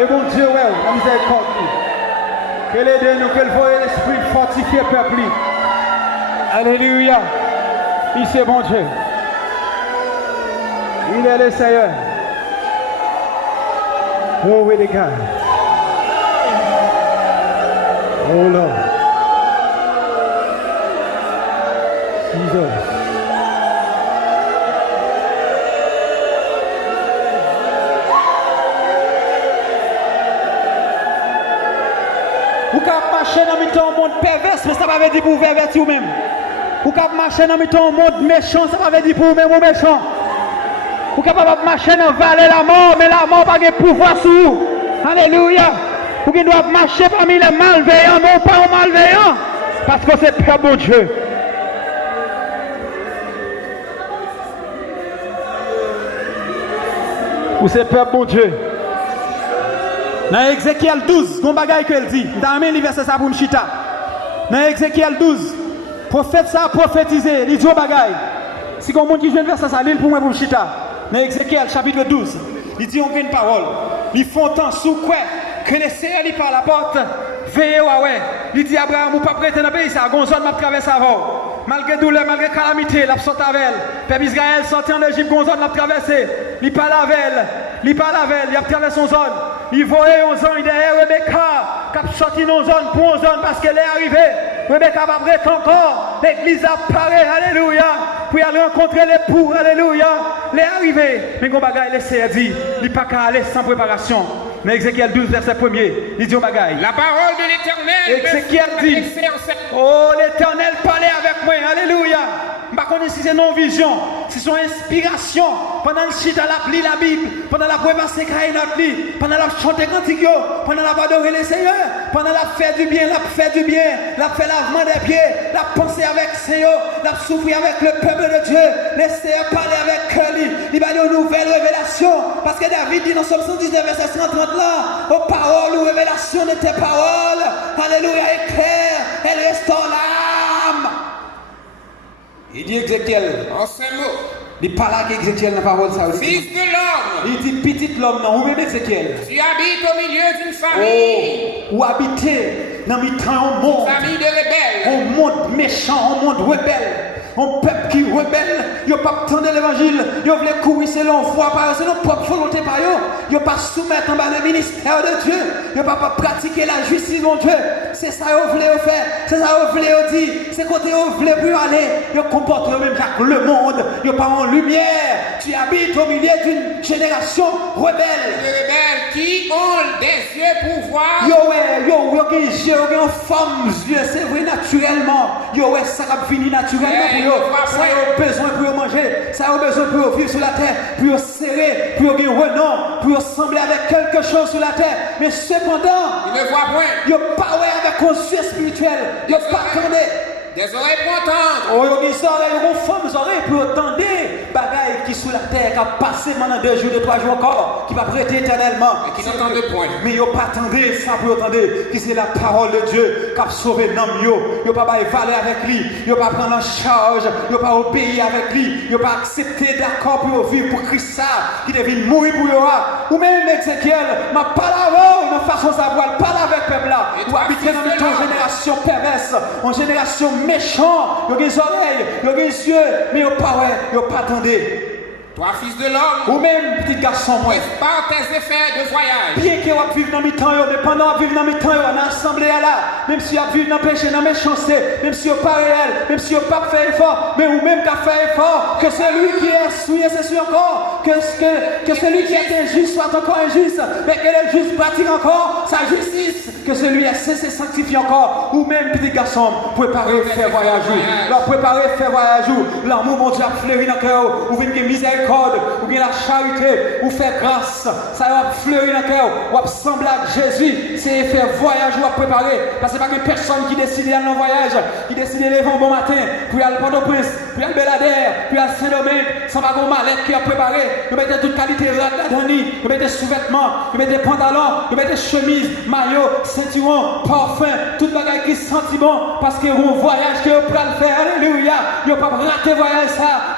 Et bon Dieu, ouais, la miséricorde. Qu'elle aide nous, qu'elle voie l'esprit fortifié peuple. Alléluia. Il c'est bon Dieu. Il est le Seigneur. Oh oui les gars. Oh Lord. Jesus. Vous pouvez marcher dans le monde pervers, mais ça ne veut pas dire pour vous pervertir vous-même. Vous pouvez marcher dans le monde méchant, ça ne veut pas dire pour vous-même ou méchant. Vous pouvez marcher dans la vallée de la mort, mais la mort n'a pas de pouvoir sur vous. Alléluia. Vous devez marcher parmi les malveillants, non pas aux malveillants. Parce que c'est Père bon Dieu. Ou c'est Père bon Dieu. Dans Ézéchiel 12, il y a un bagage qu'elle dit. Dans le verset ça pour Mchita. Dans Ézéchiel 12, le prophète ça a prophétisé. Il dit au bagage. Si il y a un monde qui vient verset ça, il pour moi pour Mchita. Dans Ézéchiel chapitre 12, il dit on vient une parole. Ils font tant sous quoi que les Seigneurs par la porte. Veillez ouais. Il dit Abraham, vous pas prêter dans le pays, ça. Gonzone m'a traversé avant. Malgré douleur, malgré calamité, la sorte avec elle. Peuple Israël sorti en Égypte, Gonzone m'a traversé. Il parle avec elle. Il parle avec elle. Il a traversé son zone. Il voyait un zone derrière Rebecca qui a sorti dans zone pour une zone parce qu'elle est arrivée. Rebecca va prêter encore. L'église apparaît. Alléluia. Pour aller rencontrer l'époux. Alléluia. Elle est arrivée. Mais quand bagaille, le Seigneur dit, il n'est pas qu'à aller sans préparation. Mais Ézéchiel 12, verset 1er, il dit au bagaille. La parole de l'Éternel. Ézéchiel dit, oh l'Éternel parlait avec moi. Alléluia. Je ne sais pas si c'est non-vision, si c'est une inspiration. Pendant le chita, la lit la Bible, pendant la préparation, pendant la chanter cantique, pendant la adorer le Seigneur, pendant la faire du bien, la fait du bien, la fait lavement des pieds, la penser avec le Seigneur, la souffrir avec le peuple de Dieu, laisser parler avec lui, il va y avoir une nouvelle révélation. Parce que David dit dans Somme 119, verset 130 là, aux paroles ou révélations de tes paroles, alléluia, est claire, elle restaure l'âme. Il dit Ézéchiel. En ces mots. Il parle avec Ézéchiel dans la parole. Ça aussi. Fils de l'homme. Il dit petit l'homme, non. Où même Ézéchiel? Tu habites au milieu d'une famille. Oh, où habiter dans le temps, un monde. Famille de rebelles. Un monde méchant, un monde rebelle. Un peuple qui rebelle, il n'a pas attendu l'évangile, il veut courir selon foi, selon propre volonté par eux, il n'a pas soumettre en bas le ministère de Dieu, il n'a pas pratiquer la justice de Dieu. C'est ça qu'il voulait faire, c'est ça qu'il voulait dire, c'est côté il voulait plus aller, il comporte le même que le monde, il n'est pas en lumière. Tu habites au milieu d'une génération rebelle. Des rebelles qui ont des yeux pour voir. Yo, des yeux, une forme, yeux, c'est vrai naturellement. Yo, ça va finir naturellement. Ça a besoin pour manger, ça a besoin pour vivre sur la terre, pour serrer, pour gagner renom, pour sembler avec quelque chose sur la terre. Mais cependant, il ne voit point. Il n'y a pas avec conscience spirituelle, il n'y a pas attendez. Des oreilles pour entendre. Oh, il y a des oreilles, il y a des femmes oreilles pour entendre. Bagaille qui sous la terre, qui a passé pendant 2 jours, 3 jours encore, qui va prêter éternellement. Et qui n'entendent point. Mais il n'y a pas attendu ça pour entendre. Qui c'est la parole de Dieu qui a sauvé l'homme. Il n'y a pas valer avec lui. Il n'y a pas prendre en charge. Il n'y a pas obéir avec lui. Il n'y a pas accepter d'accord pour vivre pour Christ ça. Qui devine mourir pour lui. Ou même Ézéchiel, ma parole, une façon de savoir, parle avec le peuple là. Ou habiter dans une génération perverse, une génération méchant, il y a des oreilles, il y a des yeux, mais il n'y a pas attendu. Toi, fils de l'homme, ou même petit garçon, moi. Par tes effets de voyage. Bien qu'il y ait vivre dans mes temps, mais pendant vivre dans mes temps, on a assemblé là, même si on vivre dans le péché, dans la méchanceté, même si on pas réel, même si on pas fait effort, mais ou même qui a fait effort, que celui qui est souillé, c'est sûr encore, que celui qui est injuste soit encore injuste, mais que le juste pratique encore sa justice, que celui est cessé sanctifié encore, ou même petit garçon, préparer faire voyage, leur préparer faire voyage, l'amour mon Dieu a fleuri dans le cœur, ou venir miséricorde, ou bien la charité, ou faire grâce, ça va fleurir dans le cœur, ou assembler avec Jésus, c'est faire voyage ou préparer, parce que c'est pas que personne qui décide d'aller en voyage, qui décide d'aller un bon matin, puis aller au Port-au-Prince, puis aller à Beladère, puis à Saint-Domingue, sans pas qu'on mallette qui a préparé, nous mettons toute qualité là-dedans, nous mettons sous-vêtements, nous mettons pantalons, nous mettons chemises, maillot, ceinturon, parfum, tout bagage qui sent bon, parce que un voyage que vous pouvez le faire, alléluia, vous ne pouvez pas rater voyage ça.